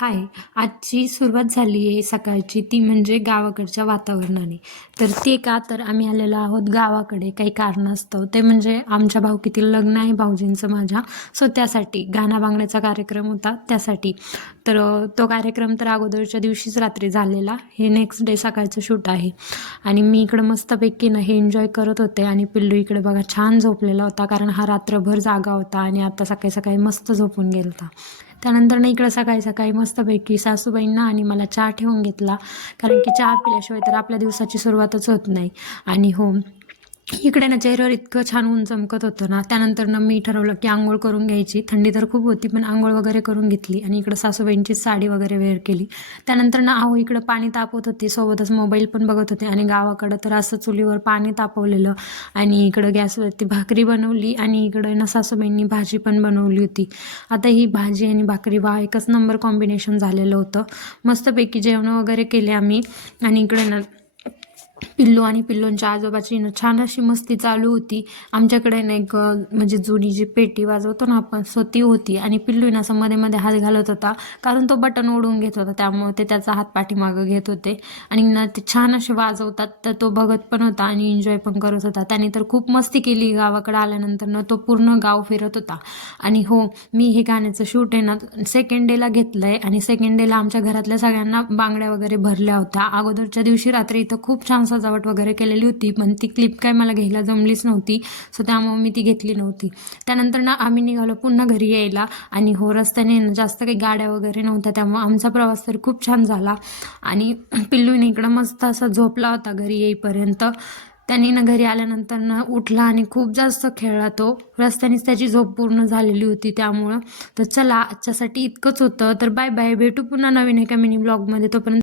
हाय आजची सुरुवात झाली आहे सकाळची. ती म्हणजे गावाकडच्या वातावरणाने. तर ते का? तर आम्ही आलेलो आहोत गावाकडे. काही कारणास्तव. ते म्हणजे आमच्या भाऊकीतील लग्न आहे भाऊजींचं माझ्या. सो त्यासाठी. गाणा बांगण्याचा कार्यक्रम होता त्यासाठी. तर तो कार्यक्रम तर अगोदरच्या दिवशीच रात्री झालेला. हे नेक्स्ट डे सकाळचं शूट आहे. आणि मी इकडं मस्तपैकी ना हे एन्जॉय करत होते आणि पिल्लू इकडे बघा छान झोपलेला होता कारण हा रात्रभर जागा होता आणि आता सकाळी सकाळी मस्त झोपून गेला होता त्यानंतर ना इकडं सकाळी सकाळी मस्तपैकी सासूबाईंना आणि मला चहा ठेवून घेतला. कारण की चहा पिल्याशिवाय तर आपल्या दिवसाची सुरुवातच होत नाही. आणि हो इकडे ना चेहऱ्यावर इतकं छान ऊन चमकत होतं ना त्यानंतर ना मी ठरवलं की आंघोळ करून घ्यायची. थंडी तर खूप होती पण आंघोळ वगैरे करून घेतली आणि इकडं सासूबाईंची साडी वगैरे वेअर केली. त्यानंतर ना अहो इकडं पाणी तापवत होते सोबतच मोबाईल पण बघत होते आणि गावाकडं तर असं चुलीवर पाणी तापवलेलं आणि इकडं गॅसवरती भाकरी बनवली आणि इकडं ना सासूबाईंनी भाजी पण बनवली होती. आता ही भाजी आणि भाकरी वा एकच नंबर कॉम्बिनेशन झालेलं होतं. मस्तपैकी जेवणं वगैरे केले आम्ही आणि इकडे ना पिल्लू आणि पिल्लूंच्या आजोबाची ना छान अशी मस्ती चालू होती. आमच्याकडे ना एक म्हणजे जुनी जी पेटी वाजवतो ना आपण सो ती होती आणि पिल्लू ना असं मध्ये मध्ये हात घालत होता. कारण तो बटन ओढून घेत होता त्यामुळे ते त्याचा हात पाठीमागं घेत होते. आणि ना ते छान असे वाजवतात तर तो बघत पण होता आणि एन्जॉय पण करत होता. त्याने तर खूप मस्ती केली गावाकडे आल्यानंतर ना तो पूर्ण गाव फिरत होता. आणि हो मी हे गाण्याचं शूट आहे ना सेकंड डेला घेतलं आहे आणि सेकंड डेला आमच्या घरातल्या सगळ्यांना बांगड्या वगैरे भरल्या होत्या. अगोदरच्या दिवशी रात्री इथं खूप छान सजावट वगैरे केलेली होती पण ती क्लिप काय मला घ्यायला जमलीच नव्हती. सो त्यामुळे मी ती घेतली नव्हती. त्यानंतर ना आम्ही निघालो पुन्हा घरी यायला आणि हो रस्त्याने ना जास्त काही गाड्या वगैरे नव्हत्या. त्यामुळे आमचा प्रवास तर खूप छान झाला. आणि पिल्लूने इकडं मस्त असा झोपला होता घरी येईपर्यंत. त्याने ना घरी आल्यानंतर ना उठला आणि खूप जास्त खेळला तो. रस्त्यानेच त्याची झोप पूर्ण झालेली होती त्यामुळं. तर चला आजच्यासाठी इतकंच होतं. तर बाय बाय भेटू पुन्हा नवीन एका मिनी ब्लॉगमध्ये तोपर्यंत